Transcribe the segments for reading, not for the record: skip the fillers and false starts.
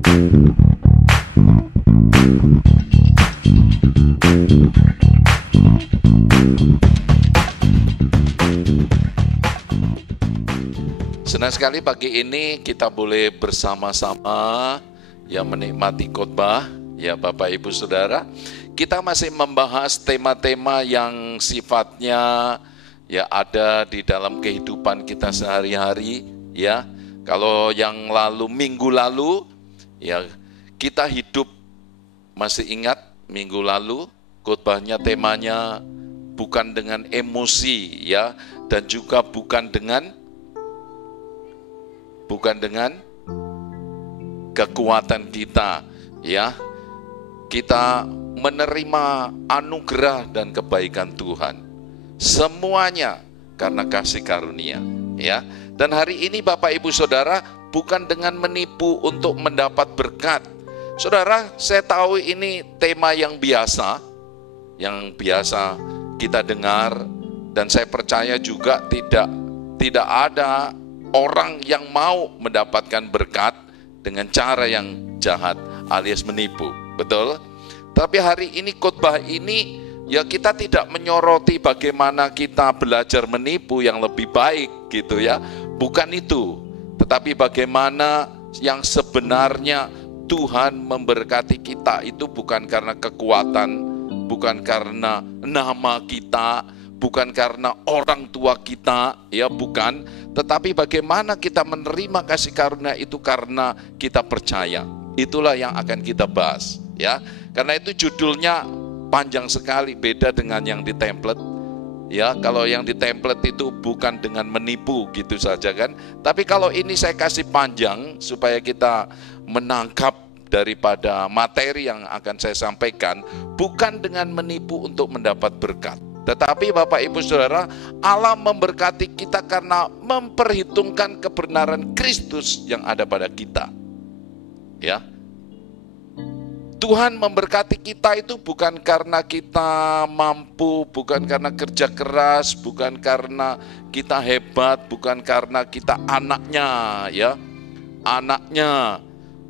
Senang sekali pagi ini kita boleh bersama-sama ya menikmati khotbah ya Bapak Ibu Saudara. Kita masih membahas tema-tema yang sifatnya ya ada di dalam kehidupan kita sehari-hari ya. Kalau yang minggu lalu ya kita hidup, masih ingat minggu lalu khotbahnya temanya bukan dengan emosi ya, dan juga bukan dengan kekuatan kita ya. Kita menerima anugerah dan kebaikan Tuhan, semuanya karena kasih karunia ya. Dan hari ini Bapak Ibu Saudara, bukan dengan menipu untuk mendapat berkat. Saudara, saya tahu ini tema yang biasa kita dengar, dan saya percaya juga tidak ada orang yang mau mendapatkan berkat dengan cara yang jahat alias menipu, betul? Tapi hari ini khotbah ini ya kita tidak menyoroti bagaimana kita belajar menipu yang lebih baik gitu ya. Bukan itu, tetapi bagaimana yang sebenarnya Tuhan memberkati kita itu bukan karena kekuatan, bukan karena nama kita, bukan karena orang tua kita, ya bukan. Tetapi bagaimana kita menerima kasih karunia itu karena kita percaya. Itulah yang akan kita bahas, ya. Karena itu judulnya panjang sekali, beda dengan yang di template. Ya, kalau yang di template itu bukan dengan menipu gitu saja kan. Tapi kalau ini saya kasih panjang supaya kita menangkap daripada materi yang akan saya sampaikan, bukan dengan menipu untuk mendapat berkat. Tetapi Bapak Ibu Saudara, Allah memberkati kita karena memperhitungkan kebenaran Kristus yang ada pada kita. Ya. Tuhan memberkati kita itu bukan karena kita mampu, bukan karena kerja keras, bukan karena kita hebat, bukan karena kita anaknya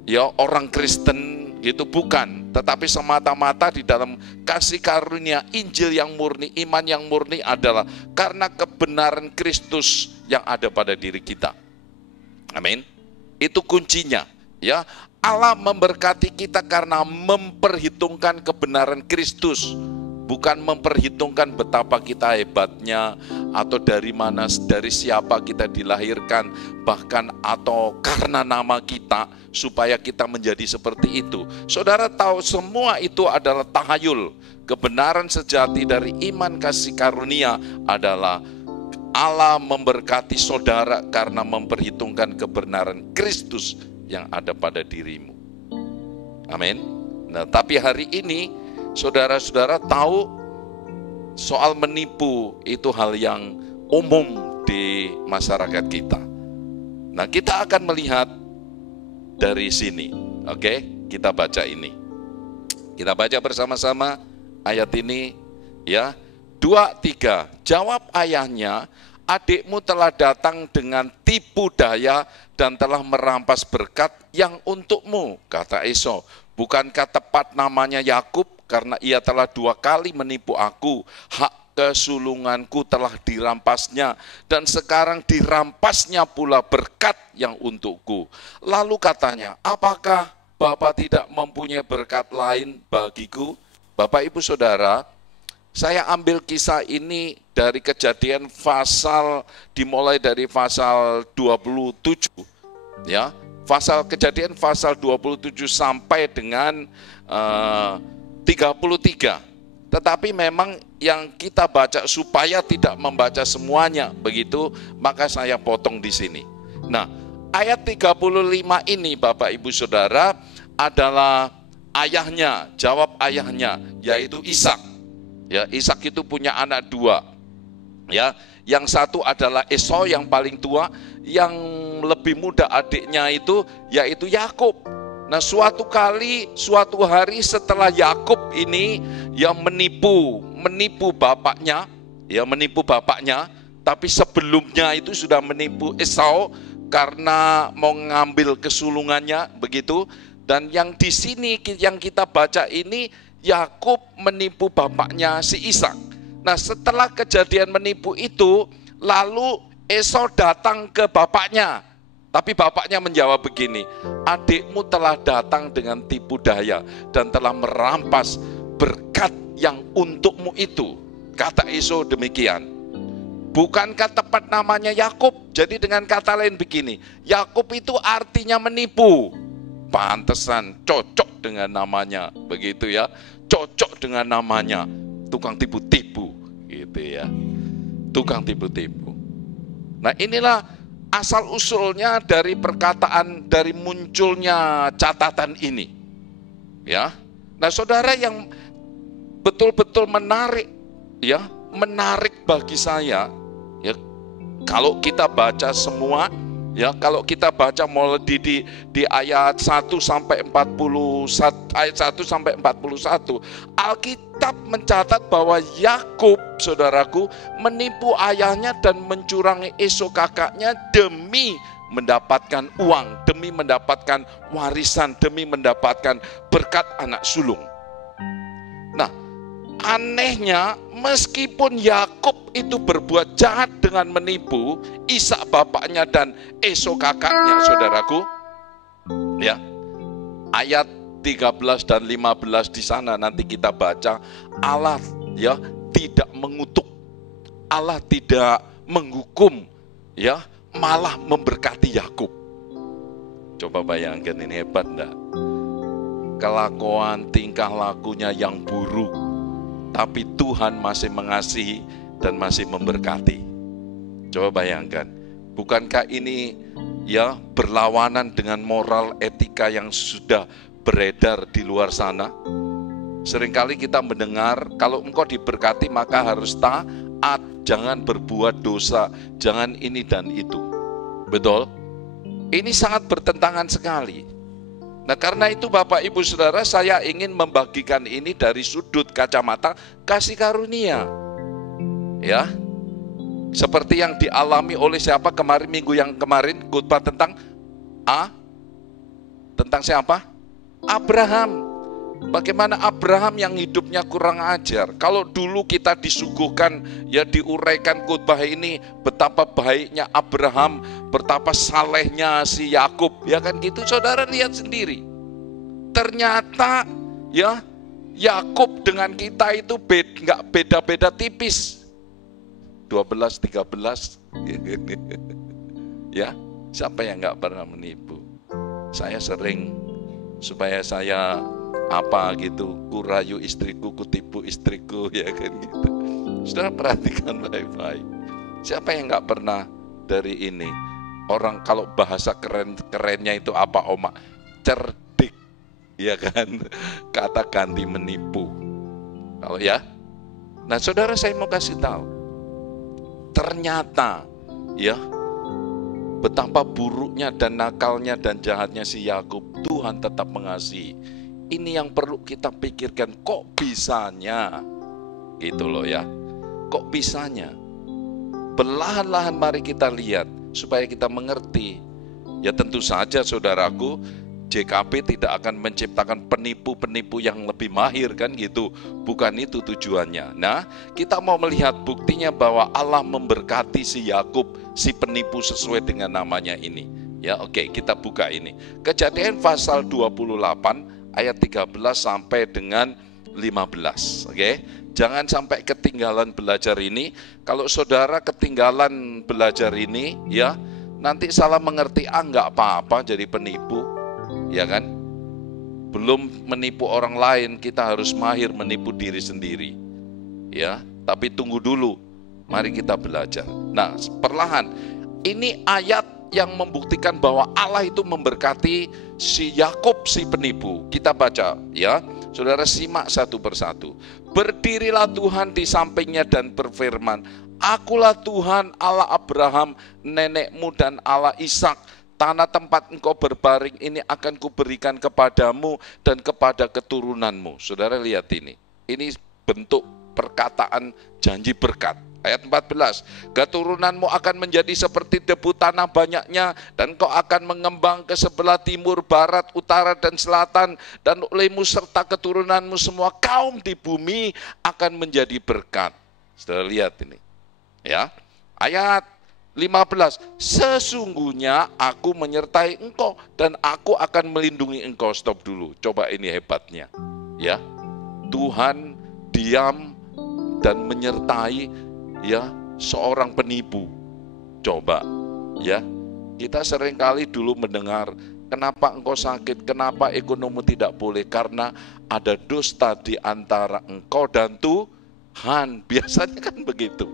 ya orang Kristen gitu, bukan. Tetapi semata-mata di dalam kasih karunia Injil yang murni, iman yang murni adalah karena kebenaran Kristus yang ada pada diri kita. Amin. Itu kuncinya ya. Allah memberkati kita karena memperhitungkan kebenaran Kristus, bukan memperhitungkan betapa kita hebatnya atau dari mana, dari siapa kita dilahirkan, bahkan atau karena nama kita supaya kita menjadi seperti itu. Saudara tahu semua itu adalah tahayul. Kebenaran sejati dari iman kasih karunia adalah Allah memberkati saudara karena memperhitungkan kebenaran Kristus yang ada pada dirimu. Amin. Nah, tapi hari ini saudara-saudara tahu soal menipu itu hal yang umum di masyarakat kita. Nah, kita akan melihat dari sini. Oke, kita baca ini. Kita baca bersama-sama ayat ini ya. 2, 3. Jawab ayahnya, adikmu telah datang dengan tipu daya dan telah merampas berkat yang untukmu, kata Esau. Bukankah tepat namanya Yakub, karena ia telah 2 kali menipu aku. Hak kesulunganku telah dirampasnya, dan sekarang dirampasnya pula berkat yang untukku. Lalu katanya, apakah Bapak tidak mempunyai berkat lain bagiku? Bapak Ibu Saudara, saya ambil kisah ini dari Kejadian dimulai dari pasal 27 ya. Kejadian pasal 27 sampai dengan 33. Tetapi memang yang kita baca supaya tidak membaca semuanya begitu, maka saya potong di sini. Nah, ayat 35 ini Bapak Ibu Saudara adalah ayahnya, jawab ayahnya, yaitu Ishak. Ya, Ishak itu punya anak 2. Ya, yang satu adalah Esau yang paling tua, yang lebih muda adiknya itu yaitu Yakub. Nah, suatu hari setelah Yakub ini yang menipu bapaknya, tapi sebelumnya itu sudah menipu Esau karena mau ngambil kesulungannya begitu. Dan yang di sini yang kita baca ini, Yakub menipu bapaknya si Ishak. Nah, setelah kejadian menipu itu, lalu Esau datang ke bapaknya. Tapi bapaknya menjawab begini, adikmu telah datang dengan tipu daya dan telah merampas berkat yang untukmu itu. Kata Esau demikian. Bukankah tepat namanya Yakub? Jadi dengan kata lain begini, Yakub itu artinya menipu. Pantesan cocok dengan namanya, begitu ya, cocok dengan namanya, tukang tipu-tipu, gitu ya, tukang tipu-tipu. Nah, inilah asal usulnya dari perkataan, dari munculnya catatan ini, ya. Nah, saudara, yang betul-betul menarik, ya, menarik bagi saya, ya, kalau kita baca semua. Ya, kalau kita baca mulai di ayat 1 sampai 41, ayat 1 sampai 41, Alkitab mencatat bahwa Yakub, saudaraku, menipu ayahnya dan mencurangi Esau kakaknya demi mendapatkan uang, demi mendapatkan warisan, demi mendapatkan berkat anak sulung. Nah, anehnya, meskipun Yakub itu berbuat jahat dengan menipu Ishak bapaknya dan Esau kakaknya, saudaraku, ya, ayat 13 dan 15 di sana nanti kita baca, Allah, ya, tidak mengutuk, Allah tidak menghukum, ya, malah memberkati Yakub. Coba bayangkan, ini hebat enggak? Kelakuan tingkah lakunya yang buruk, tapi Tuhan masih mengasihi dan masih memberkati. Coba bayangkan, bukankah ini, ya, berlawanan dengan moral etika yang sudah beredar di luar sana? Seringkali kita mendengar, kalau engkau diberkati maka harus taat, jangan berbuat dosa, jangan ini dan itu. Betul? Ini sangat bertentangan sekali. Nah, karena itu Bapak Ibu Saudara, saya ingin membagikan ini dari sudut kacamata kasih karunia. Ya. Seperti yang dialami oleh siapa kemarin, minggu yang kemarin, khotbah tentang tentang siapa? Abraham. Bagaimana Abraham yang hidupnya kurang ajar. Kalau dulu kita disuguhkan, ya, diuraikan khotbah ini, betapa baiknya Abraham, betapa salehnya si Yakub, ya kan gitu, saudara lihat sendiri. Ternyata, ya, Yakub dengan kita itu nggak beda-beda tipis. 12, 13, ya, siapa yang nggak pernah menipu? Saya sering, supaya saya kurayu istriku, kutipu istriku, ya kan gitu. Saudara perhatikan baik-baik. Siapa yang nggak pernah dari ini? Orang kalau bahasa kerennya itu apa, Oma? Cerdik, ya kan? Kata ganti menipu. Kalau ya, nah saudara, saya mau kasih tahu. Ternyata, ya, betapa buruknya dan nakalnya dan jahatnya si Yakub, Tuhan tetap mengasihi. Ini yang perlu kita pikirkan, kok bisanya, gitu loh ya, kok bisanya. Perlahan-lahan mari kita lihat, supaya kita mengerti. Ya tentu saja saudaraku, JKP tidak akan menciptakan penipu-penipu yang lebih mahir kan gitu. Bukan itu tujuannya. Nah, kita mau melihat buktinya bahwa Allah memberkati si Yakub, si penipu sesuai dengan namanya ini. Ya, oke, kita buka ini. Kejadian pasal 28 ayat 13 sampai dengan 15. Oke. Jangan sampai ketinggalan belajar ini. Kalau saudara ketinggalan belajar ini, ya, nanti salah mengerti, enggak apa-apa jadi penipu. Ya kan? Belum menipu orang lain, kita harus mahir menipu diri sendiri. Ya, tapi tunggu dulu. Mari kita belajar. Nah, perlahan. Ini ayat yang membuktikan bahwa Allah itu memberkati si Yakub, si penipu. Kita baca, ya. Saudara simak satu persatu. Berdirilah Tuhan di sampingnya dan berfirman, Akulah Tuhan Allah Abraham, nenekmu dan Allah Ishak. Tanah tempat engkau berbaring ini akan kuberikan kepadamu dan kepada keturunanmu. Saudara lihat ini. Ini bentuk perkataan janji berkat. Ayat 14, keturunanmu akan menjadi seperti debu tanah banyaknya, dan kau akan mengembang ke sebelah timur, barat, utara, dan selatan, dan olehmu serta keturunanmu semua kaum di bumi akan menjadi berkat. Sudah lihat ini, ya. Ayat 15, sesungguhnya aku menyertai engkau dan aku akan melindungi engkau. Stop dulu, coba ini hebatnya, ya. Tuhan diam dan menyertai, ya, seorang penipu. Coba, ya, kita seringkali dulu mendengar, kenapa engkau sakit, kenapa ekonomi tidak boleh, karena ada dusta di antara engkau dan Tuhan. Biasanya kan begitu.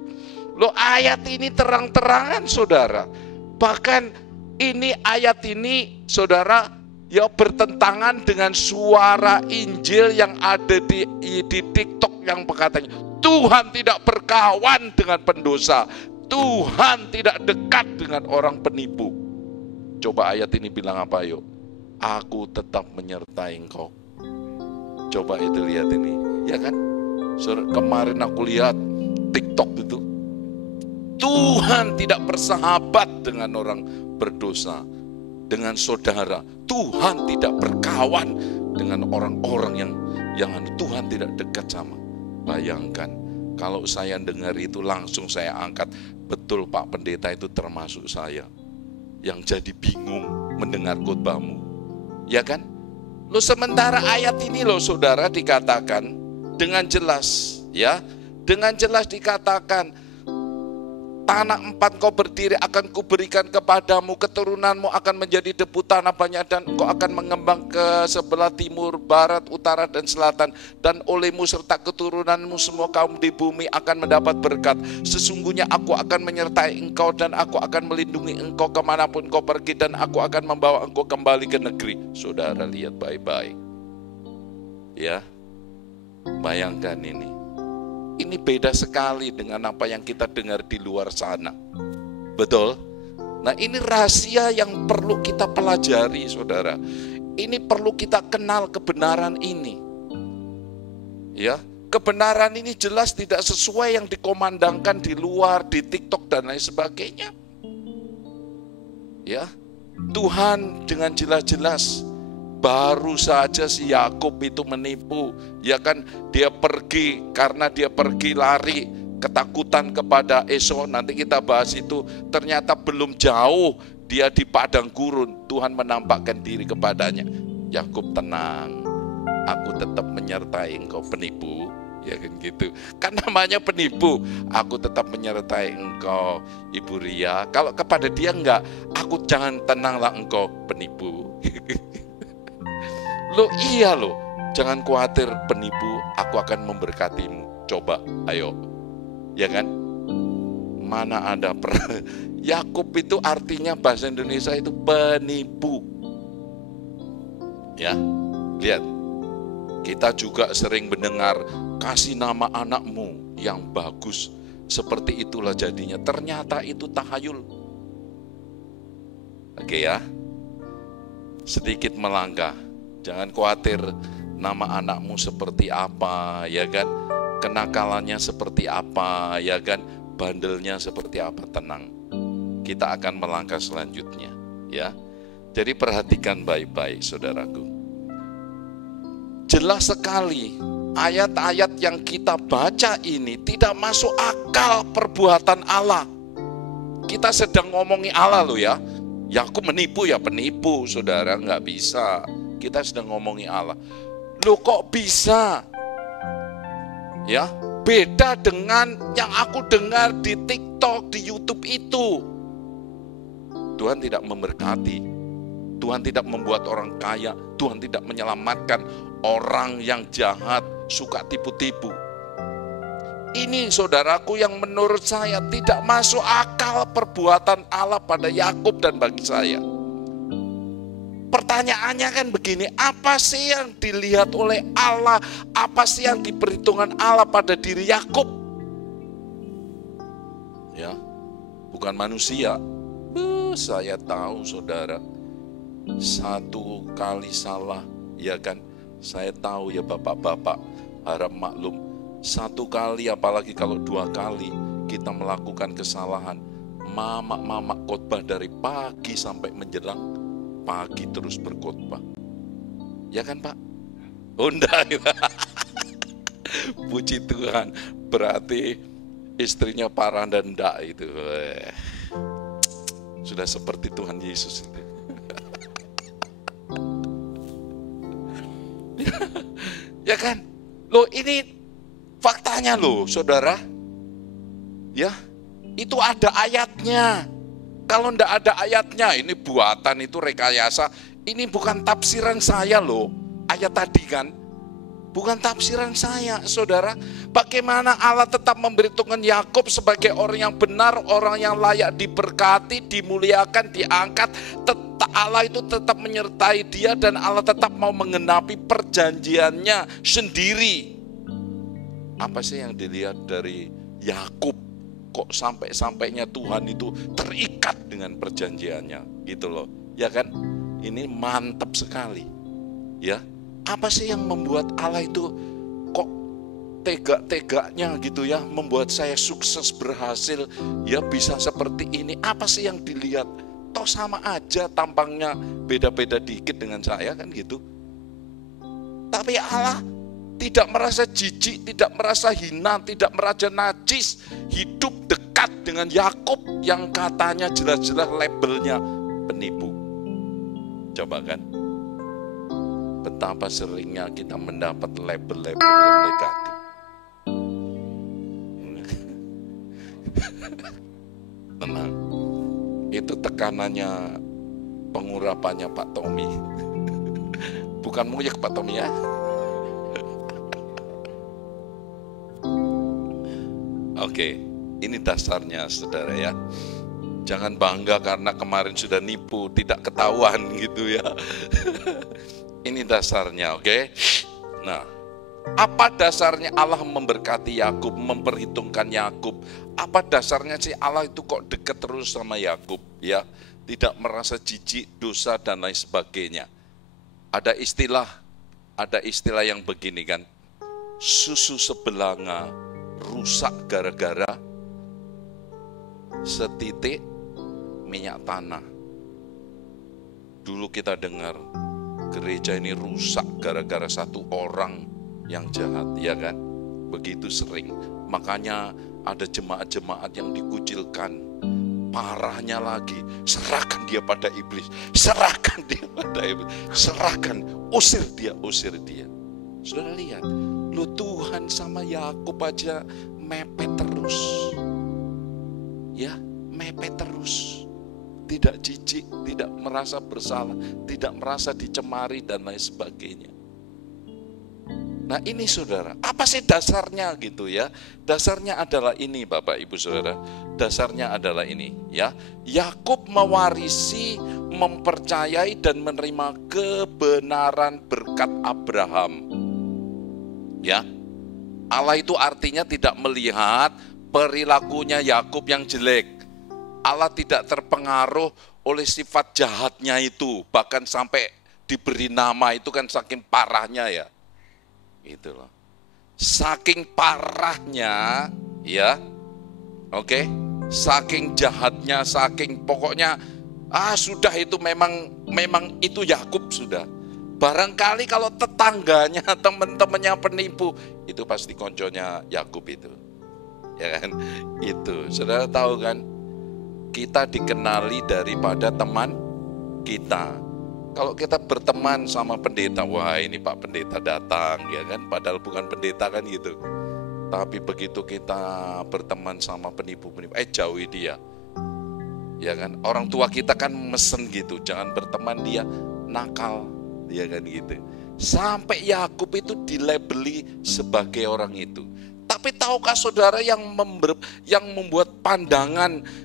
Loh, ayat ini terang-terangan, saudara. Bahkan ini ayat ini, saudara, ya, bertentangan dengan suara Injil yang ada di TikTok yang berkatanya, Tuhan tidak berkawan dengan pendosa, Tuhan tidak dekat dengan orang penipu. Coba ayat ini bilang apa, yuk? Aku tetap menyertai engkau. Coba itu lihat ini, ya kan? Kemarin aku lihat TikTok itu, Tuhan tidak bersahabat dengan orang berdosa, dengan saudara. Tuhan tidak berkawan dengan orang-orang yang Tuhan tidak dekat sama. Bayangkan, kalau saya dengar itu langsung saya angkat, betul Pak Pendeta itu termasuk saya yang jadi bingung mendengar khotbahmu, ya kan? Lo sementara ayat ini lo saudara dikatakan dengan jelas, ya, dengan jelas dikatakan, tanah empat kau berdiri akan kuberikan kepadamu, keturunanmu akan menjadi debu tanah banyak, dan kau akan mengembang ke sebelah timur, barat, utara, dan selatan, dan olehmu serta keturunanmu semua kaum di bumi akan mendapat berkat. Sesungguhnya aku akan menyertai engkau dan aku akan melindungi engkau kemanapun kau pergi, dan aku akan membawa engkau kembali ke negeri. Saudara lihat baik-baik, ya, bayangkan ini. Ini beda sekali dengan apa yang kita dengar di luar sana. Betul? Nah, ini rahasia yang perlu kita pelajari, saudara. Ini perlu kita kenal kebenaran ini. Ya, kebenaran ini jelas tidak sesuai yang dikomandangkan di luar, di TikTok dan lain sebagainya. Ya, Tuhan dengan jelas-jelas, baru saja si Yakub itu menipu, ya kan? Dia pergi, karena dia pergi lari ketakutan kepada Esau. Nanti kita bahas itu. Ternyata belum jauh dia di padang gurun, Tuhan menampakkan diri kepadanya. Yakub, tenang, aku tetap menyertai engkau, penipu, ya kan gitu. Kan namanya penipu. Aku tetap menyertai engkau, Ibu Ria. Kalau kepada dia enggak, aku jangan, tenanglah engkau, penipu. Loh, iya loh, jangan khawatir penipu, aku akan memberkatimu. Coba, ayo, ya kan? Mana ada Yakub itu artinya bahasa Indonesia itu penipu. Ya, lihat, kita juga sering mendengar, kasih nama anakmu yang bagus, seperti itulah jadinya. Ternyata itu tahayul. Oke ya, sedikit melangkah. Jangan khawatir nama anakmu seperti apa, ya kan? Kenakalannya seperti apa, ya kan? Bandelnya seperti apa, tenang. Kita akan melangkah selanjutnya, ya. Jadi perhatikan baik-baik, saudaraku. Jelas sekali ayat-ayat yang kita baca ini tidak masuk akal perbuatan Allah. Kita sedang ngomongi Allah loh ya. Ya aku menipu ya penipu, saudara, nggak bisa. Kita sedang ngomongi Allah. Loh kok bisa? Ya, beda dengan yang aku dengar di TikTok, di YouTube itu. Tuhan tidak memberkati. Tuhan tidak membuat orang kaya. Tuhan tidak menyelamatkan orang yang jahat, suka tipu-tipu. Ini saudaraku yang menurut saya tidak masuk akal perbuatan Allah pada Yakub dan bagi saya. Pertanyaannya kan begini, apa sih yang dilihat oleh Allah? Apa sih yang diperhitungkan Allah pada diri Yakub? Ya, bukan manusia. Saya tahu saudara, satu kali salah, ya kan? Saya tahu ya bapak-bapak, harap maklum. Satu kali apalagi kalau dua kali, kita melakukan kesalahan, mama khotbah dari pagi sampai menjelang pagi terus berkhotbah. Ya kan Pak? Oh enggak. Puji Tuhan, berarti istrinya parah dan enggak itu. Sudah seperti Tuhan Yesus itu. Ya kan? Loh ini faktanya loh saudara. Ya, itu ada ayatnya. Kalau enggak ada ayatnya, ini buatan, itu rekayasa. Ini bukan tafsiran saya loh. Ayat tadi kan, bukan tafsiran saya, saudara. Bagaimana Allah tetap memberitahukan Yakub sebagai orang yang benar, orang yang layak diberkati, dimuliakan, diangkat. Allah itu tetap menyertai dia dan Allah tetap mau menggenapi perjanjiannya sendiri. Apa sih yang dilihat dari Yakub? Kok sampai-sampainya Tuhan itu terikat dengan perjanjiannya, gitu loh. Ya kan? Ini mantap sekali. Ya. Apa sih yang membuat Allah itu kok tega-teganya gitu ya, membuat saya sukses berhasil, ya bisa seperti ini? Apa sih yang dilihat? Toh sama aja tampangnya beda-beda dikit dengan saya kan gitu. Tapi Allah tidak merasa jijik, tidak merasa hina, tidak merasa najis, hidup dekat dengan Yakub yang katanya jelas-jelas labelnya penipu. Coba kan, betapa seringnya kita mendapat label-label yang negatif. Tenang, itu tekanannya pengurapannya Pak Tommy. Bukan muyek Pak Tommy ya. Oke, ini dasarnya saudara ya. Jangan bangga karena kemarin sudah nipu, tidak ketahuan gitu ya. Ini dasarnya, oke? Nah, apa dasarnya Allah memberkati Yakub, memperhitungkan Yakub? Apa dasarnya sih Allah itu kok dekat terus sama Yakub ya? Tidak merasa jijik, dosa dan lain sebagainya. Ada istilah yang begini kan. Susu sebelanga rusak gara-gara setitik minyak tanah. Dulu kita dengar gereja ini rusak gara-gara satu orang yang jahat, ya kan? Begitu sering. Makanya ada jemaat-jemaat yang dikucilkan. Parahnya lagi, serahkan dia pada iblis. Serahkan dia pada iblis. Serahkan, usir dia. Sudah lihat, lu Tuhan sama Yakub aja mepet terus. Ya, mepet terus. Tidak jijik, tidak merasa bersalah, tidak merasa dicemari dan lain sebagainya. Nah ini saudara, apa sih dasarnya gitu ya? Dasarnya adalah ini Bapak Ibu Saudara. Dasarnya adalah ini ya. Yakub mewarisi, mempercayai dan menerima kebenaran berkat Abraham. Ya. Allah itu artinya tidak melihat perilakunya Yakub yang jelek. Allah tidak terpengaruh oleh sifat jahatnya itu, bahkan sampai diberi nama itu kan saking parahnya ya. Gitu loh. Saking parahnya ya. Oke. Saking jahatnya, saking pokoknya sudah itu memang itu Yakub sudah. Barangkali kalau tetangganya, teman-temannya penipu, itu pasti konconya Yakub itu. Ya kan? Itu. Saudara tahu kan? Kita dikenali daripada teman kita. Kalau kita berteman sama pendeta, wah ini Pak Pendeta datang, ya kan? Padahal bukan pendeta kan gitu. Tapi begitu kita berteman sama penipu-penipu, jauhi dia. Ya kan? Orang tua kita kan mesen gitu, jangan berteman dia nakal, ya kan gitu. Sampai Yakub itu dilabeli sebagai orang itu. Tapi tahukah saudara yang membuat pandangan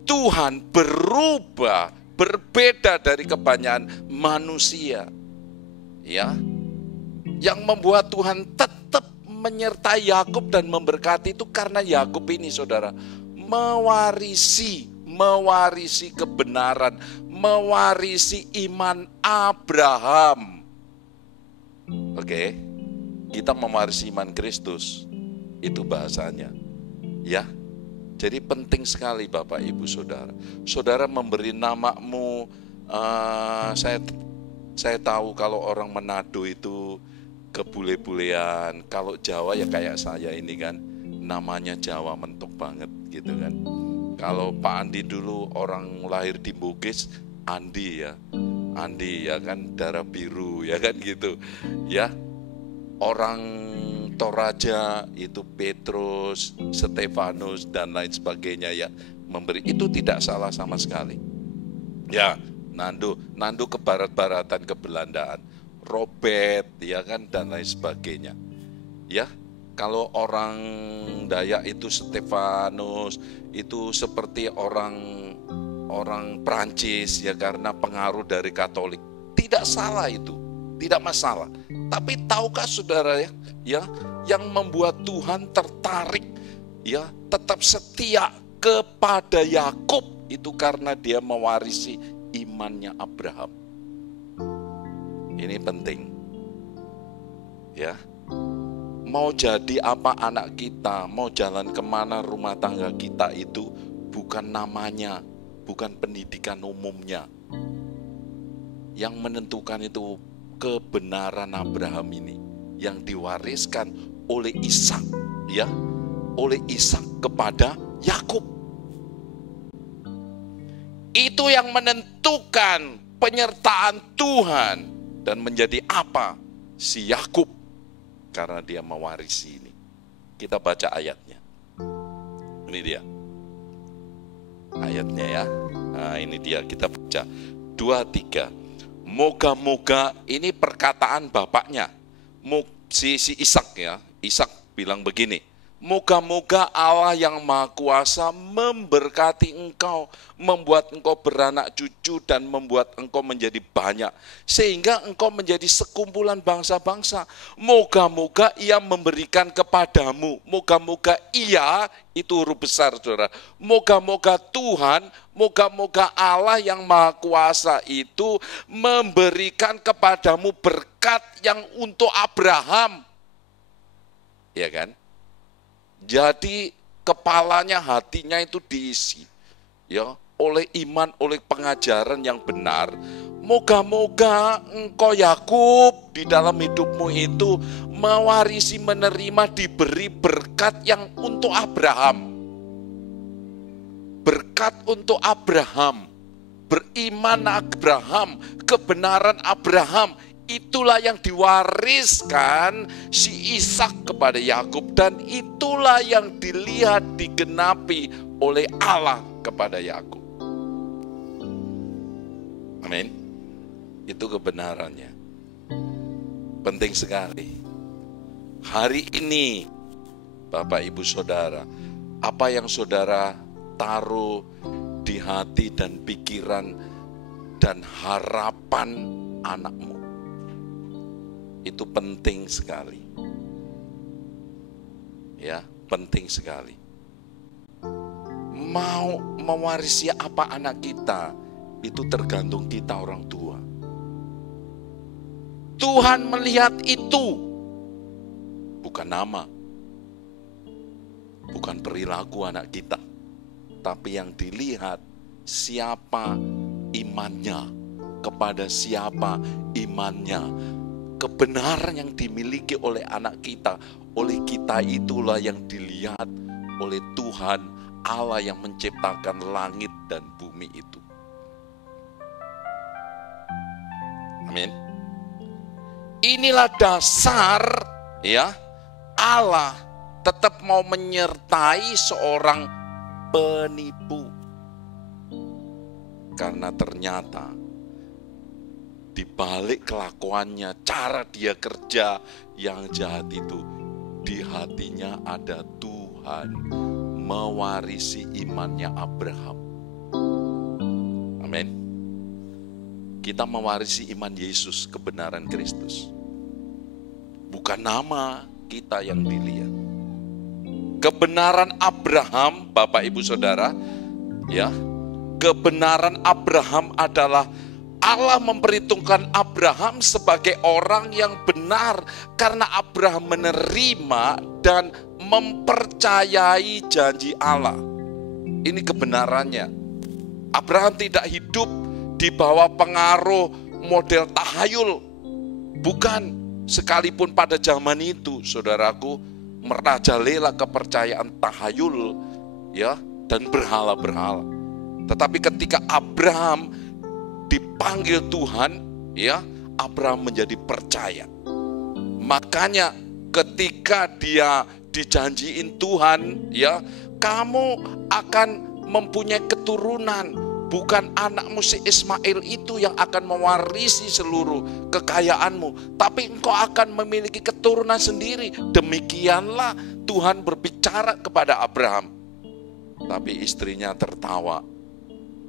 Tuhan berubah, berbeda dari kebanyakan manusia, ya, yang membuat Tuhan tetap menyertai Yakub dan memberkati itu karena Yakub ini saudara mewarisi kebenaran, mewarisi iman Abraham. Oke, kita mewarisi iman Kristus, itu bahasanya, ya. Jadi penting sekali Bapak Ibu Saudara. Saudara memberi namamu, saya tahu kalau orang Manado itu kebule-bulean. Kalau Jawa ya kayak saya ini kan, namanya Jawa mentok banget gitu kan. Kalau Pak Andi dulu orang lahir di Bugis, Andi ya kan, darah biru ya kan gitu ya. Orang Toraja itu Petrus, Stefanus dan lain sebagainya ya, memberi itu tidak salah sama sekali. Ya, Nando ke barat-baratan, ke Belandaan, Robert ya kan dan lain sebagainya. Ya, kalau orang Dayak itu Stefanus, itu seperti orang Prancis ya, karena pengaruh dari Katolik. Tidak salah itu, tidak masalah. Tapi tahukah saudara ya, yang membuat Tuhan tertarik ya, tetap setia kepada Yakub itu karena dia mewarisi imannya Abraham. Ini penting. Ya. Mau jadi apa anak kita, mau jalan kemana rumah tangga kita itu bukan namanya, bukan pendidikan umumnya. Yang menentukan itu kebenaran Abraham ini yang diwariskan oleh Ishak ya, oleh Ishak kepada Yakub. Itu yang menentukan penyertaan Tuhan dan menjadi apa si Yakub, karena dia mewarisi ini. Kita baca ayatnya. Ini dia ayatnya ya. Nah, ini dia, kita baca 2-3. Moga-moga, ini perkataan bapaknya si Ishak ya. Ishak bilang begini, moga-moga Allah yang Maha Kuasa memberkati engkau, membuat engkau beranak cucu dan membuat engkau menjadi banyak, sehingga engkau menjadi sekumpulan bangsa-bangsa. Moga-moga ia memberikan kepadamu, moga-moga ia, itu huruf besar saudara, moga-moga Tuhan, moga-moga Allah yang Maha Kuasa itu memberikan kepadamu berkat yang untuk Abraham. Ya kan? Jadi kepalanya, hatinya itu diisi ya oleh iman, oleh pengajaran yang benar. Moga-moga engkau Yakub di dalam hidupmu itu mewarisi, menerima, diberi berkat yang untuk Abraham. Berkat untuk Abraham, beriman Abraham, kebenaran Abraham. Itulah yang diwariskan si Ishak kepada Yakub, dan itulah yang dilihat digenapi oleh Allah kepada Yakub. Amin. Itu kebenarannya. Penting sekali. Hari ini Bapak Ibu Saudara, apa yang saudara taruh di hati dan pikiran dan harapan anakmu, itu penting sekali. Ya, penting sekali. Mau mewarisi apa anak kita, itu tergantung kita orang tua. Tuhan melihat itu, bukan nama, bukan perilaku anak kita, tapi yang dilihat siapa imannya, kepada siapa imannya. Kebenaran yang dimiliki oleh anak kita, oleh kita, itulah yang dilihat oleh Tuhan Allah yang menciptakan langit dan bumi itu. Amin. Inilah dasar ya, Allah tetap mau menyertai seorang penipu. Karena ternyata di balik kelakuannya, cara dia kerja yang jahat itu, di hatinya ada Tuhan mewarisi imannya Abraham. Amin. Kita mewarisi iman Yesus, kebenaran Kristus. Bukan nama kita yang dilihat. Kebenaran Abraham, Bapak Ibu Saudara, ya, kebenaran Abraham adalah Allah memperhitungkan Abraham sebagai orang yang benar karena Abraham menerima dan mempercayai janji Allah. Ini kebenarannya. Abraham tidak hidup di bawah pengaruh model tahayul. Bukan. Sekalipun pada zaman itu, saudaraku, merajalela kepercayaan tahayul, ya, dan berhala-berhala. Tetapi ketika Abraham dipanggil Tuhan, ya, Abraham menjadi percaya. Makanya ketika dia dijanjiin Tuhan, ya, kamu akan mempunyai keturunan. Bukan anakmu si Ismail itu yang akan mewarisi seluruh kekayaanmu, tapi engkau akan memiliki keturunan sendiri. Demikianlah Tuhan berbicara kepada Abraham. Tapi istrinya tertawa.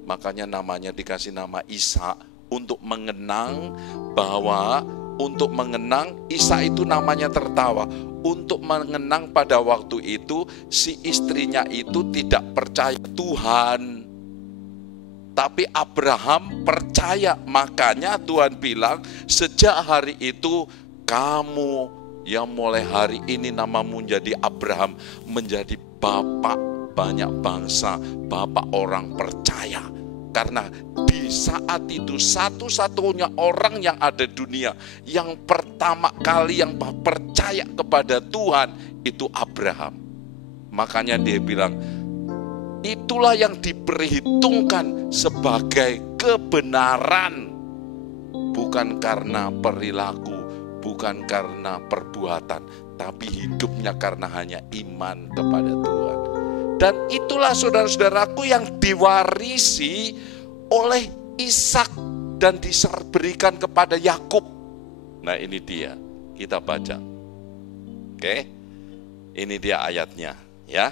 Makanya namanya dikasih nama Ishak, untuk mengenang bahwa Ishak itu namanya tertawa. Untuk mengenang pada waktu itu si istrinya itu tidak percaya Tuhan. Tapi Abraham percaya. Makanya Tuhan bilang, sejak hari itu kamu yang mulai hari ini namamu menjadi Abraham, menjadi bapak banyak bangsa, bapak orang percaya. Karena di saat itu satu-satunya orang yang ada di dunia yang pertama kali yang percaya kepada Tuhan itu Abraham. Makanya dia bilang, itulah yang diperhitungkan sebagai kebenaran, bukan karena perilaku, bukan karena perbuatan, tapi hidupnya karena hanya iman kepada Tuhan. Dan itulah saudara-saudaraku yang diwarisi oleh Ishak dan diberikan kepada Yakub. Nah ini dia, kita baca. Oke, ini dia ayatnya, ya.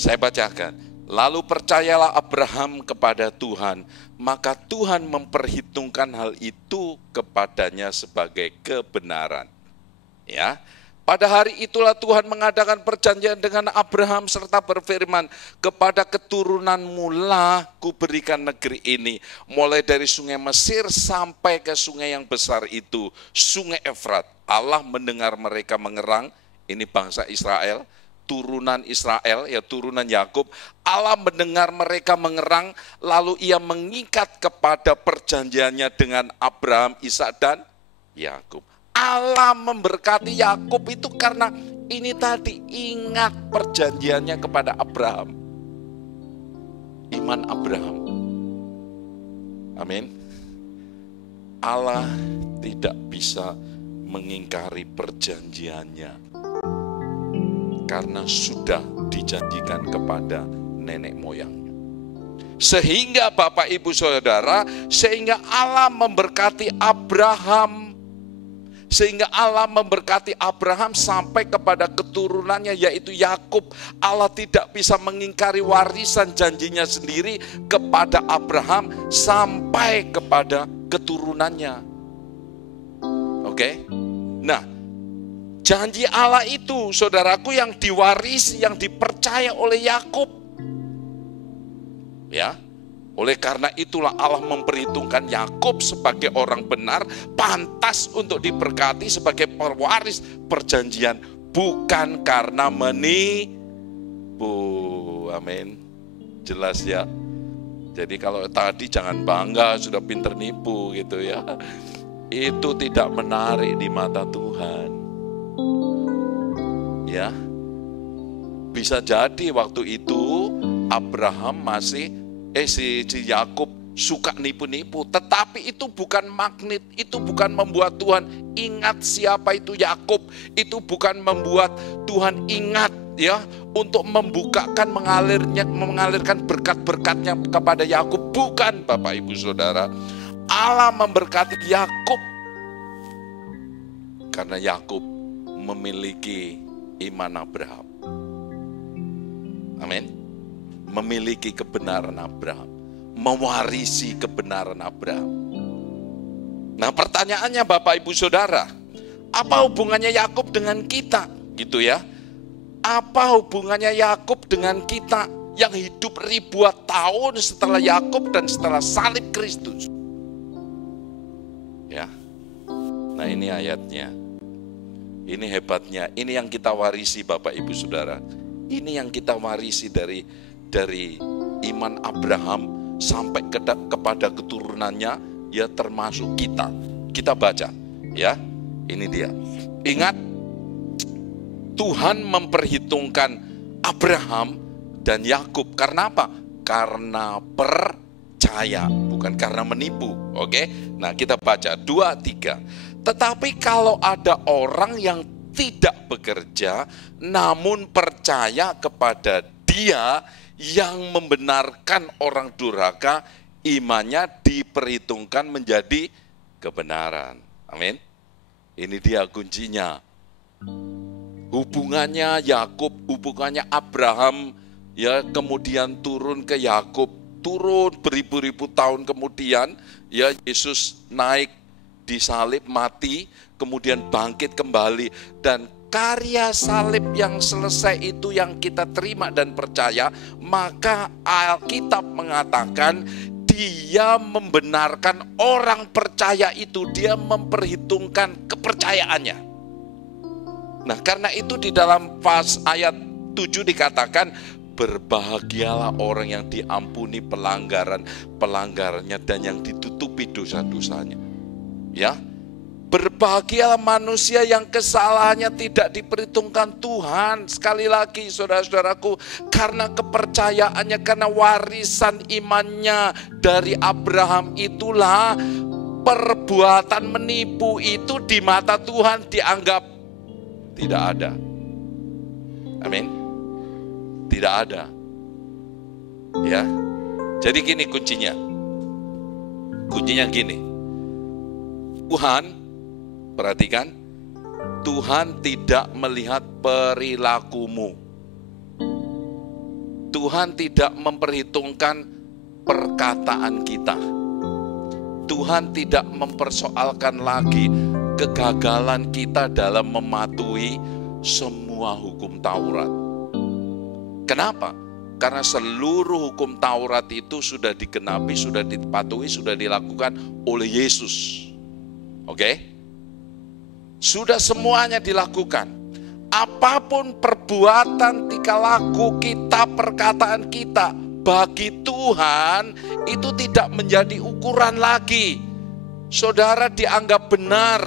Saya bacakan. Lalu percayalah Abraham kepada Tuhan, maka Tuhan memperhitungkan hal itu kepadanya sebagai kebenaran. Ya, pada hari itulah Tuhan mengadakan perjanjian dengan Abraham serta berfirman, kepada keturunanmu lah kuberikan negeri ini, mulai dari sungai Mesir sampai ke sungai yang besar itu, sungai Efrat. Allah mendengar mereka mengerang, ini bangsa Israel, turunan Israel, ya turunan Yakub. Allah mendengar mereka mengerang, lalu ia mengikat kepada perjanjiannya dengan Abraham, Ishak dan Yakub. Allah memberkati Yakub itu karena ini tadi, ingat perjanjiannya kepada Abraham. Iman Abraham. Amin. Allah tidak bisa mengingkari perjanjiannya, karena sudah dijanjikan kepada nenek moyangnya. Sehingga Bapak Ibu Saudara, sehingga Allah memberkati Abraham. Sehingga Allah memberkati Abraham sampai kepada keturunannya yaitu Yakub. Allah tidak bisa mengingkari warisan janjinya sendiri kepada Abraham sampai kepada keturunannya. Oke? Nah, janji Allah itu, saudaraku, yang diwarisi, yang dipercaya oleh Yakub. Ya, oleh karena itulah Allah memperhitungkan Yakub sebagai orang benar, pantas untuk diberkati sebagai pewaris perjanjian, bukan karena menipu. Amin. Jelas ya. Jadi kalau tadi jangan bangga sudah pinter nipu gitu ya. Itu tidak menarik di mata Tuhan. Ya, bisa jadi waktu itu Abraham si Yakub suka nipu-nipu, tetapi itu bukan magnet, itu bukan membuat Tuhan ingat siapa itu Yakub, itu bukan membuat Tuhan ingat, ya, untuk membukakan mengalirkan berkat-berkatnya kepada Yakub. Bukan, Bapak Ibu Saudara. Allah memberkati Yakub karena Yakub memiliki iman Abraham. Amin. Memiliki kebenaran Abraham, mewarisi kebenaran Abraham. Nah, pertanyaannya Bapak Ibu Saudara, apa hubungannya Yakub dengan kita? Gitu ya. Apa hubungannya Yakub dengan kita yang hidup ribuan tahun setelah Yakub dan setelah salib Kristus? Ya. Nah, ini ayatnya. Ini hebatnya, ini yang kita warisi Bapak Ibu Saudara. Ini yang kita warisi dari iman Abraham sampai kepada keturunannya, ya termasuk kita. Kita baca, ya. Ini dia. Ingat, Tuhan memperhitungkan Abraham dan Yakub karena apa? Karena percaya, bukan karena menipu. Oke? Nah, kita baca 2-3. Tetapi kalau ada orang yang tidak bekerja namun percaya kepada Dia yang membenarkan orang durhaka, imannya diperhitungkan menjadi kebenaran. Amin. Ini dia kuncinya. Hubungannya Yakub, hubungannya Abraham, ya kemudian turun ke Yakub, turun beribu-ribu tahun kemudian, ya Yesus naik disalib, mati, kemudian bangkit kembali, dan karya salib yang selesai itu yang kita terima dan percaya, maka Alkitab mengatakan Dia membenarkan orang percaya itu, Dia memperhitungkan kepercayaannya. Nah, karena itu di dalam ayat 7 dikatakan, berbahagialah orang yang diampuni pelanggarannya dan yang ditutupi dosa-dosanya. Ya, berbahagialah manusia yang kesalahannya tidak diperhitungkan Tuhan. Sekali lagi saudara-saudaraku, karena kepercayaannya, karena warisan imannya dari Abraham, itulah perbuatan menipu itu di mata Tuhan dianggap tidak ada. Amin. Tidak ada. Ya. Jadi gini kuncinya. Kuncinya gini. Tuhan, perhatikan, Tuhan tidak melihat perilakumu. Tuhan tidak memperhitungkan perkataan kita. Tuhan tidak mempersoalkan lagi kegagalan kita dalam mematuhi semua hukum Taurat. Kenapa? Karena seluruh hukum Taurat itu sudah digenapi, sudah dipatuhi, sudah dilakukan oleh Yesus. Oke? Sudah semuanya dilakukan. Apapun perbuatan, tingkah laku kita, perkataan kita, bagi Tuhan itu tidak menjadi ukuran lagi. Saudara dianggap benar.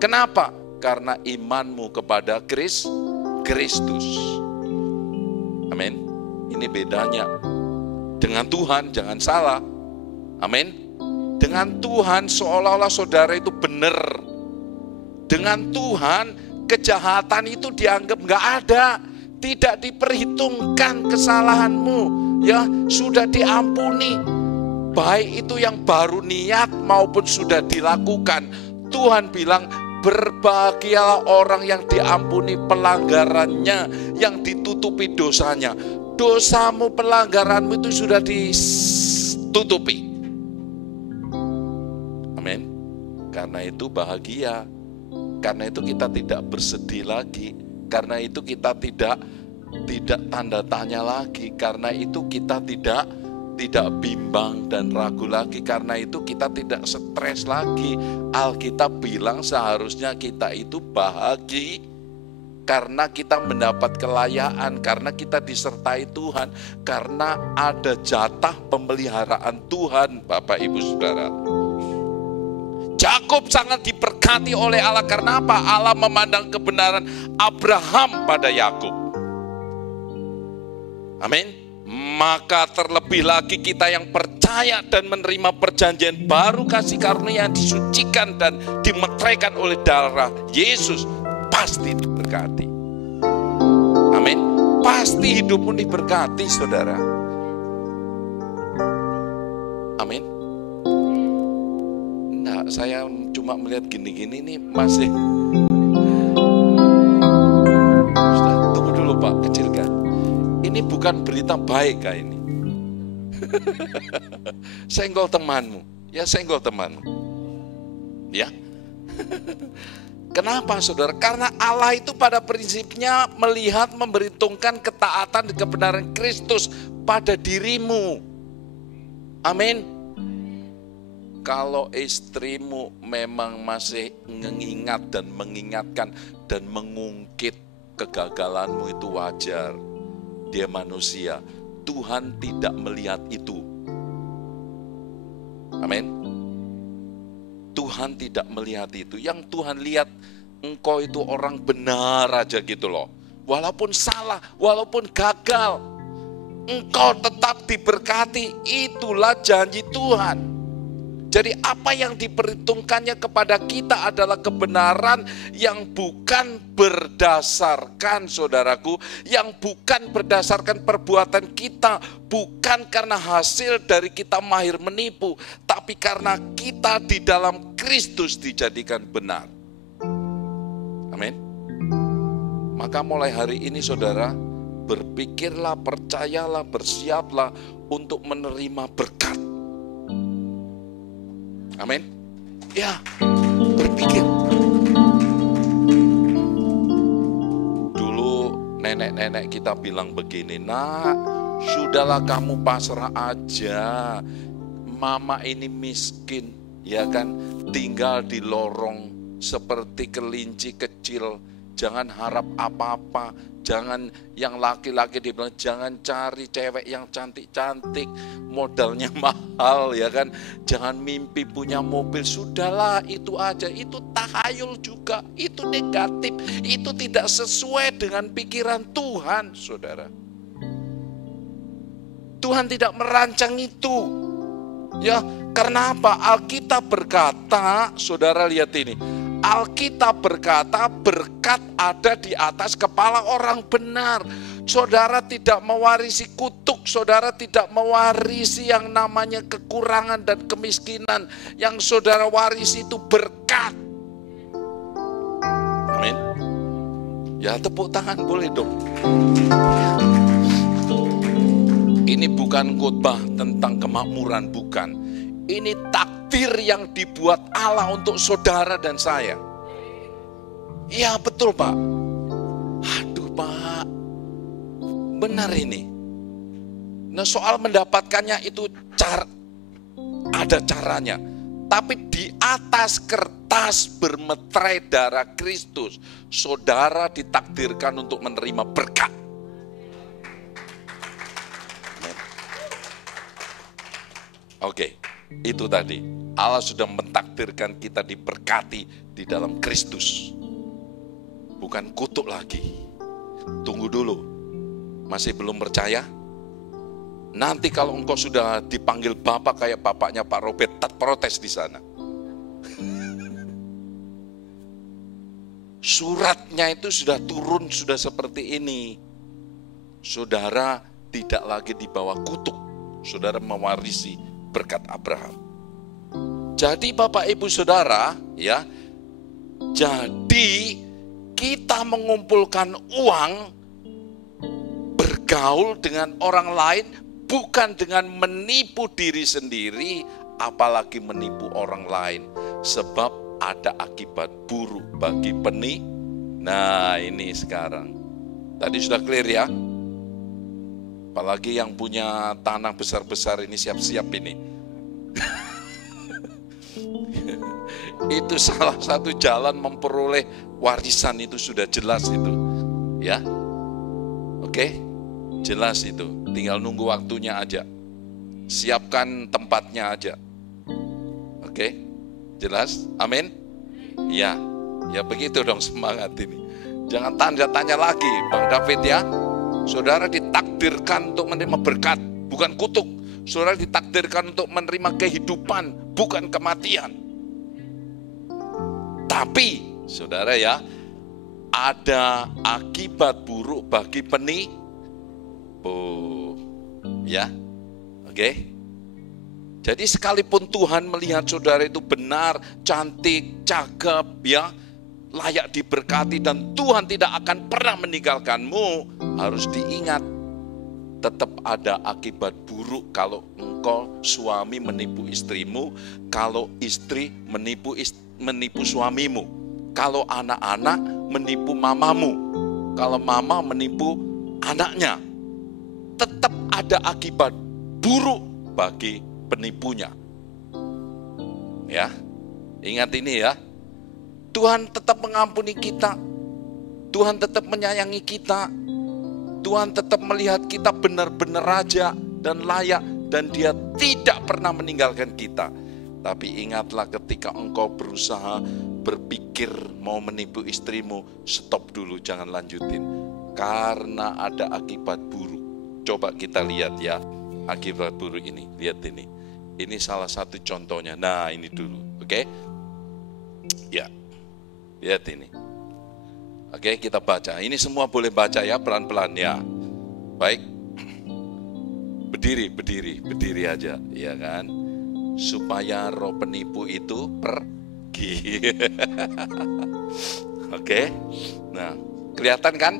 Kenapa? Karena imanmu kepada Kristus. Amin. Ini bedanya. Dengan Tuhan jangan salah. Amin. Dengan Tuhan seolah-olah saudara itu benar. Dengan Tuhan kejahatan itu dianggap nggak ada, tidak diperhitungkan kesalahanmu, ya sudah diampuni. Baik itu yang baru niat maupun sudah dilakukan. Tuhan bilang berbahagialah orang yang diampuni pelanggarannya, yang ditutupi dosanya. Dosamu, pelanggaranmu itu sudah ditutupi. Amin. Karena itu bahagia. Karena itu kita tidak bersedih lagi. Karena itu kita tidak tanda tanya lagi. Karena itu kita tidak bimbang dan ragu lagi. Karena itu kita tidak stres lagi. Alkitab bilang seharusnya kita itu bahagia karena kita mendapat kelayaan, karena kita disertai Tuhan, karena ada jatah pemeliharaan Tuhan, Bapak Ibu Saudara. Yakub sangat diberkati oleh Allah. Karena apa? Allah memandang kebenaran Abraham pada Yakub. Amin. Maka terlebih lagi kita yang percaya dan menerima perjanjian baru, kasih karunia yang disucikan dan dimeteraikan oleh darah Yesus, pasti diberkati. Amin. Pasti hidupmu diberkati, saudara. Amin. Nah, saya cuma melihat gini-gini nih masih. Sudah, tunggu dulu Pak, kecilkan. Ini bukan berita baik kah ini? Senggol temanmu. Ya, senggol temanmu. Ya. Kenapa saudara? Karena Allah itu pada prinsipnya melihat, memberhitungkan ketaatan dan kebenaran Kristus pada dirimu. Amin. Kalau istrimu memang masih mengingat dan mengingatkan dan mengungkit kegagalanmu, itu wajar. Dia manusia. Tuhan tidak melihat itu. Amin. Tuhan tidak melihat itu. Yang Tuhan lihat, engkau itu orang benar aja gitu loh. Walaupun salah, walaupun gagal, engkau tetap diberkati. Itulah janji Tuhan. Jadi apa yang diperhitungkannya kepada kita adalah kebenaran yang bukan berdasarkan, saudaraku, yang bukan berdasarkan perbuatan kita, bukan karena hasil dari kita mahir menipu, tapi karena kita di dalam Kristus dijadikan benar. Amin. Maka mulai hari ini saudara, berpikirlah, percayalah, bersiaplah untuk menerima berkat. Amin. Ya, berpikir. Dulu nenek-nenek kita bilang begini, nak, sudahlah kamu pasrah aja. Mama ini miskin, ya kan, tinggal di lorong seperti kelinci kecil. Jangan harap apa-apa. Jangan yang laki-laki dibilang jangan cari cewek yang cantik-cantik, modalnya mahal, ya kan. Jangan mimpi punya mobil, sudahlah itu aja. Itu tahayul juga, itu negatif, itu tidak sesuai dengan pikiran Tuhan, saudara. Tuhan tidak merancang itu. Ya, karena apa? Alkitab berkata, saudara lihat ini. Alkitab berkata berkat ada di atas kepala orang benar. Saudara tidak mewarisi kutuk, saudara tidak mewarisi yang namanya kekurangan dan kemiskinan. Yang saudara warisi itu berkat. Amin. Ya, tepuk tangan boleh dong. Ini bukan khotbah tentang kemakmuran, bukan. Ini takdir yang dibuat Allah untuk saudara dan saya. Iya betul Pak. Aduh Pak, benar ini. Nah soal mendapatkannya itu ada caranya. Tapi di atas kertas bermeterai darah Kristus, saudara ditakdirkan untuk menerima berkat. Oke. Itu tadi, Allah sudah mentakdirkan kita diberkati di dalam Kristus. Bukan kutuk lagi. Tunggu dulu, masih belum percaya? Nanti kalau engkau sudah dipanggil Bapak kayak bapaknya Pak Robert, tak protes di sana. Suratnya itu sudah turun, sudah seperti ini. Saudara tidak lagi di bawah kutuk. Saudara mewarisi berkat Abraham. Jadi Bapak Ibu Saudara, ya. Jadi kita mengumpulkan uang, bergaul dengan orang lain, bukan dengan menipu diri sendiri, apalagi menipu orang lain. Sebab ada akibat buruk bagi penipu. Nah ini sekarang. Tadi sudah clear ya. Apalagi yang punya tanah besar-besar ini siap-siap ini. Itu salah satu jalan memperoleh warisan, itu sudah jelas itu. Ya. Oke. Jelas itu. Tinggal nunggu waktunya aja. Siapkan tempatnya aja. Oke. Jelas? Amin. Ya. Ya begitu dong, semangat ini. Jangan tanya-tanya lagi Bang David ya. Saudara ditakdirkan untuk menerima berkat, bukan kutuk. Saudara ditakdirkan untuk menerima kehidupan, bukan kematian. Tapi, saudara ya, ada akibat buruk bagi penipu. Ya, oke. Jadi sekalipun Tuhan melihat saudara itu benar, cantik, cakep, ya, layak diberkati dan Tuhan tidak akan pernah meninggalkanmu, harus diingat tetap ada akibat buruk kalau engkau suami menipu istrimu, kalau istri menipu suamimu, kalau anak-anak menipu mamamu, kalau mama menipu anaknya, tetap ada akibat buruk bagi penipunya. Ya, ingat ini ya. Tuhan tetap mengampuni kita. Tuhan tetap menyayangi kita. Tuhan tetap melihat kita benar-benar raja dan layak, dan Dia tidak pernah meninggalkan kita. Tapi ingatlah, ketika engkau berusaha berpikir mau menipu istrimu, stop dulu, jangan lanjutin. Karena ada akibat buruk. Coba kita lihat ya, akibat buruk ini. Lihat ini. Ini salah satu contohnya. Nah, ini dulu. Oke? Ya. Lihat ini. Oke, kita baca. Ini semua boleh baca ya, pelan-pelan ya. Baik. Berdiri aja, ya kan? Supaya roh penipu itu pergi. Oke. Nah, kelihatan kan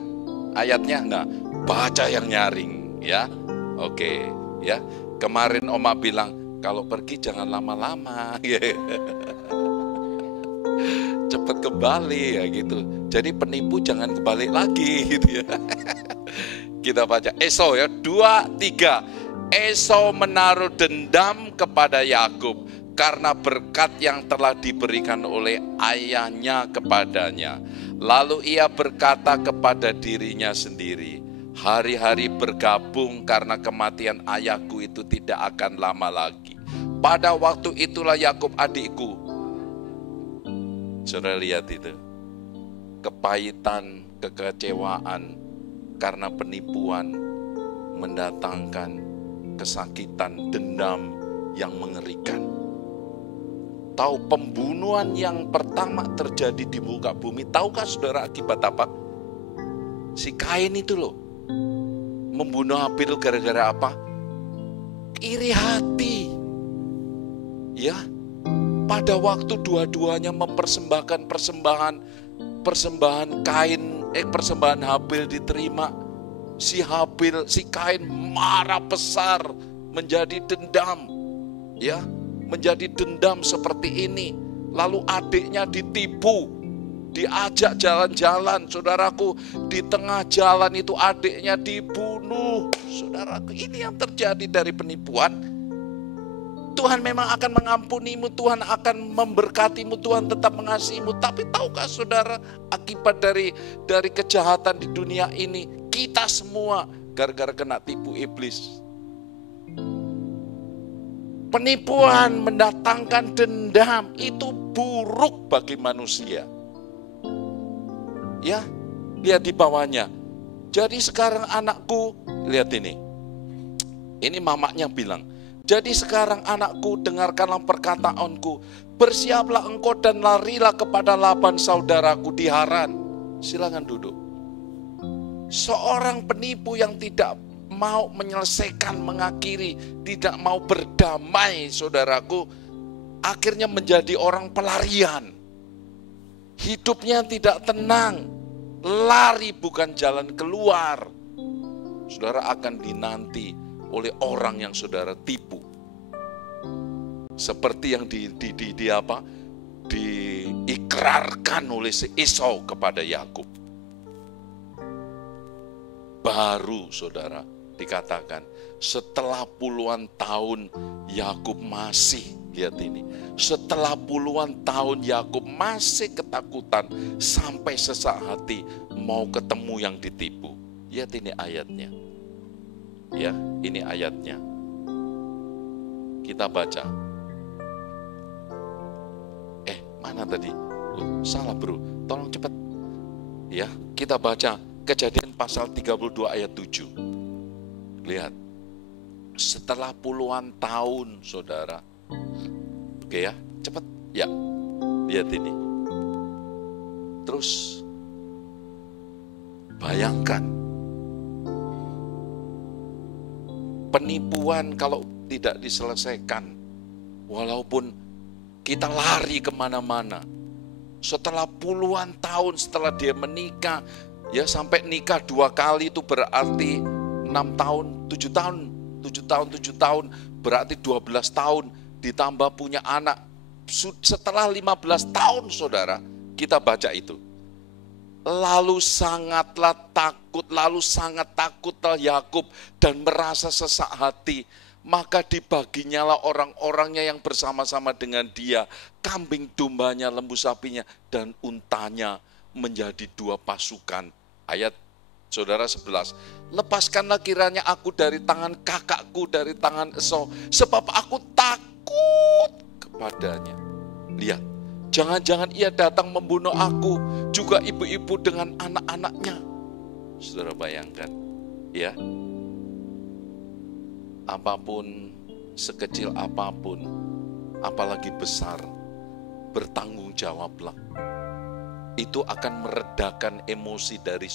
ayatnya? Nah, baca yang nyaring ya. Oke, ya. Kemarin Oma bilang kalau pergi jangan lama-lama. Cepat kembali ya gitu. Jadi penipu jangan kembali lagi gitu ya. Kita baca Esau ya, 2-3. Esau menaruh dendam kepada Yakub karena berkat yang telah diberikan oleh ayahnya kepadanya. Lalu ia berkata kepada dirinya sendiri, hari-hari bergabung karena kematian ayahku itu tidak akan lama lagi. Pada waktu itulah Yakub adikku. Saudara lihat itu, kepahitan, kekecewaan karena penipuan mendatangkan kesakitan, dendam yang mengerikan. Tahu pembunuhan yang pertama terjadi di muka bumi, tahukah saudara akibat apa? Si Kain itu loh, membunuh Habil gara-gara apa? Iri hati. Ya, pada waktu dua-duanya mempersembahkan persembahan persembahan Habil diterima, si Kain marah besar, menjadi dendam, ya, menjadi dendam seperti ini. Lalu adiknya ditipu, diajak jalan-jalan, saudaraku, di tengah jalan itu adiknya dibunuh. Saudaraku, ini yang terjadi dari penipuan. Tuhan memang akan mengampunimu, Tuhan akan memberkatimu, Tuhan tetap mengasihimu. Tapi tahukah saudara, akibat dari kejahatan di dunia ini, kita semua gara-gara kena tipu iblis. Penipuan mendatangkan dendam, itu buruk bagi manusia. Ya, lihat di bawahnya. Jadi sekarang anakku, lihat ini. Ini mamanya bilang, jadi sekarang anakku, dengarkanlah perkataanku. Bersiaplah engkau dan larilah kepada Laban saudaraku di Haran. Silakan duduk. Seorang penipu yang tidak mau menyelesaikan, mengakhiri, tidak mau berdamai, saudaraku, akhirnya menjadi orang pelarian. Hidupnya tidak tenang, lari bukan jalan keluar. Saudara akan dinanti oleh orang yang saudara tipu. Seperti yang diikrarkan oleh si Esau kepada Yakub. Baru saudara dikatakan setelah puluhan tahun Yakub masih, lihat ini, setelah puluhan tahun Yakub masih ketakutan sampai sesak hati mau ketemu yang ditipu. Lihat ini ayatnya. Ya, ini ayatnya. Kita baca. Mana tadi? Salah bro, tolong cepat. Ya, kita baca Kejadian pasal 32 ayat 7. Lihat. Setelah puluhan tahun, saudara. Oke ya, cepat. Ya, lihat ini. Terus, bayangkan. Penipuan kalau tidak diselesaikan, walaupun kita lari kemana-mana, setelah puluhan tahun setelah dia menikah, ya sampai nikah 2 kali itu berarti 6 tahun, 7 tahun, 7 tahun, berarti 12 tahun, ditambah punya anak, setelah 15 tahun saudara, kita baca itu. Lalu sangat takutlah Yakub dan merasa sesak hati. Maka dibaginyalah orang-orangnya yang bersama-sama dengan dia, kambing dombanya, lembu sapinya, dan untanya menjadi 2 pasukan. Ayat Saudara 11, lepaskanlah kiranya aku dari tangan kakakku, dari tangan Esau, sebab aku takut kepadanya. Lihat, jangan-jangan ia datang membunuh aku, juga ibu-ibu dengan anak-anaknya. Saudara bayangkan, ya, apapun, sekecil apapun, apalagi besar, bertanggung jawablah. Itu akan meredakan emosi dari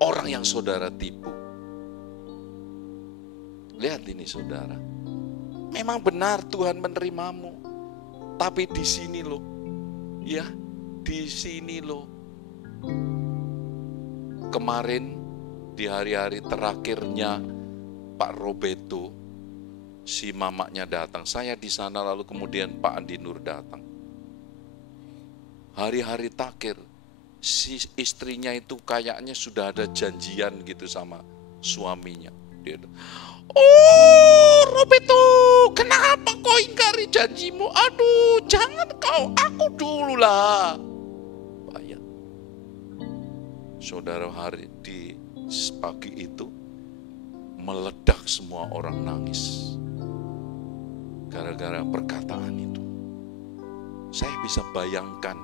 orang yang saudara tipu. Lihat ini saudara, memang benar Tuhan menerimamu, tapi di sini loh, ya, di sini loh. Kemarin di hari-hari terakhirnya Pak Roberto, si mamaknya datang, saya di sana, lalu kemudian Pak Andi Nur datang. Hari-hari terakhir, si istrinya itu kayaknya sudah ada janjian gitu sama suaminya. Dia, oh Roberto, kenapa kau ingkari janjimu? Aduh, jangan kau, aku dulu lah. Bayang. Saudara, hari di pagi itu meledak, semua orang nangis gara-gara perkataan itu. Saya bisa bayangkan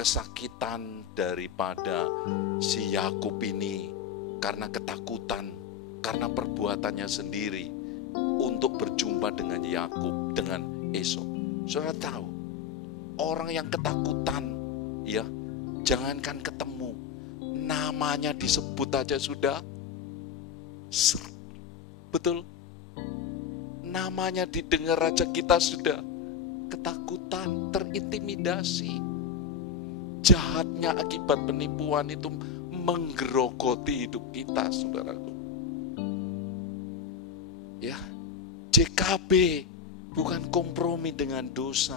kesakitan daripada si Yakub ini karena ketakutan, karena perbuatannya sendiri untuk berjumpa dengan Yakub, dengan Esau. Saudara tahu, orang yang ketakutan, ya, jangankan ketemu, namanya disebut aja sudah betul. Namanya didengar aja kita sudah ketakutan, terintimidasi. Jahatnya akibat penipuan itu menggerogoti hidup kita, saudaraku. Ya, JKB bukan kompromi dengan dosa.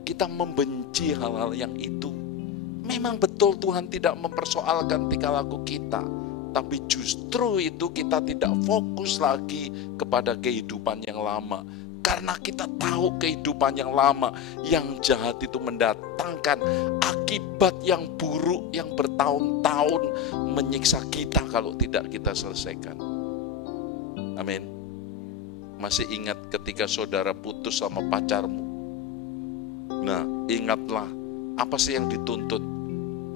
Kita membenci hal-hal yang itu. Memang betul Tuhan tidak mempersoalkan tingkah laku kita, tapi justru itu kita tidak fokus lagi kepada kehidupan yang lama. Karena kita tahu kehidupan yang lama, yang jahat itu mendatangkan akibat yang buruk yang bertahun-tahun menyiksa kita kalau tidak kita selesaikan. Amin. Masih ingat ketika saudara putus sama pacarmu? Nah, ingatlah apa sih yang dituntut?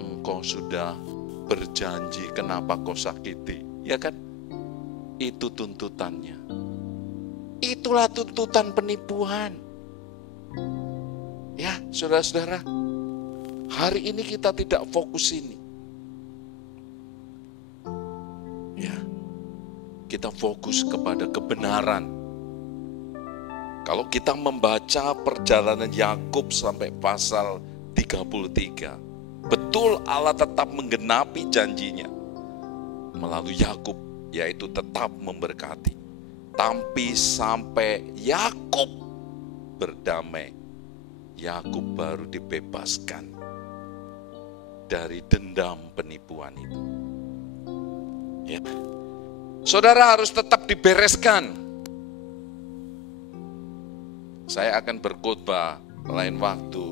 Engkau sudah berjanji, kenapa kau sakiti? Ya kan? Itu tuntutannya. Itulah tuntutan penipuan. Ya, saudara-saudara, hari ini kita tidak fokus ini. Ya, kita fokus kepada kebenaran. Kalau kita membaca perjalanan Yakub sampai pasal 33, betul Allah tetap menggenapi janjinya melalui Yakub, yaitu tetap memberkati. Tapi sampai Yakub berdamai, Yakub baru dibebaskan dari dendam penipuan itu. Ya. Saudara harus tetap dibereskan. Saya akan berkhotbah lain waktu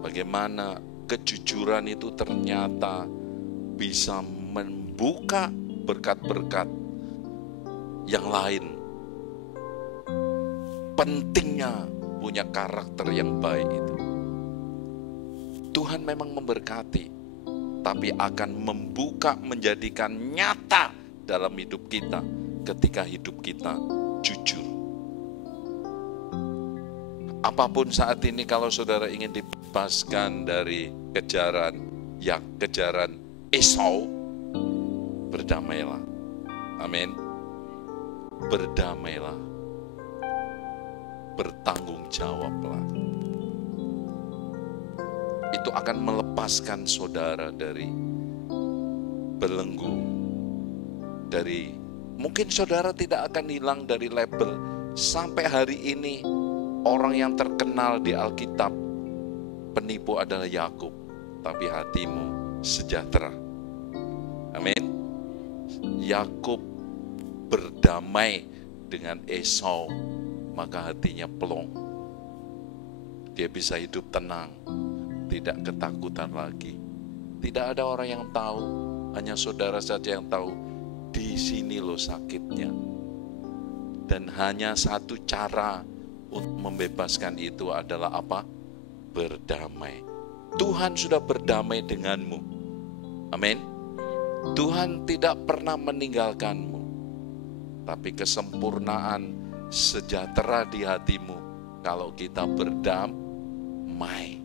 bagaimana kejujuran itu ternyata bisa membuka berkat-berkat yang lain. Pentingnya punya karakter yang baik itu. Tuhan memang memberkati, tapi akan membuka, menjadikan nyata dalam hidup kita ketika hidup kita jujur. Apapun saat ini, kalau saudara ingin dibebaskan dari kejaran Esau, berdamailah. Amin. Berdamailah, bertanggung jawablah. Itu akan melepaskan saudara dari belenggu, dari mungkin saudara tidak akan hilang dari label. Sampai hari ini orang yang terkenal di Alkitab penipu adalah Yakub, tapi hatimu sejahtera. Amin. Yakub berdamai dengan Esau, maka hatinya plong. Dia bisa hidup tenang, tidak ketakutan lagi. Tidak ada orang yang tahu Hanya saudara saja yang tahu di sini loh sakitnya. Dan hanya satu cara untuk membebaskan itu adalah apa? Berdamai. Tuhan sudah berdamai denganmu. Amin. Tuhan tidak pernah meninggalkanmu. Tapi kesempurnaan sejahtera di hatimu kalau kita berdamai.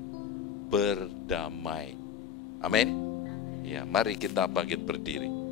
Berdamai. Amin. Ya, mari kita bangkit berdiri.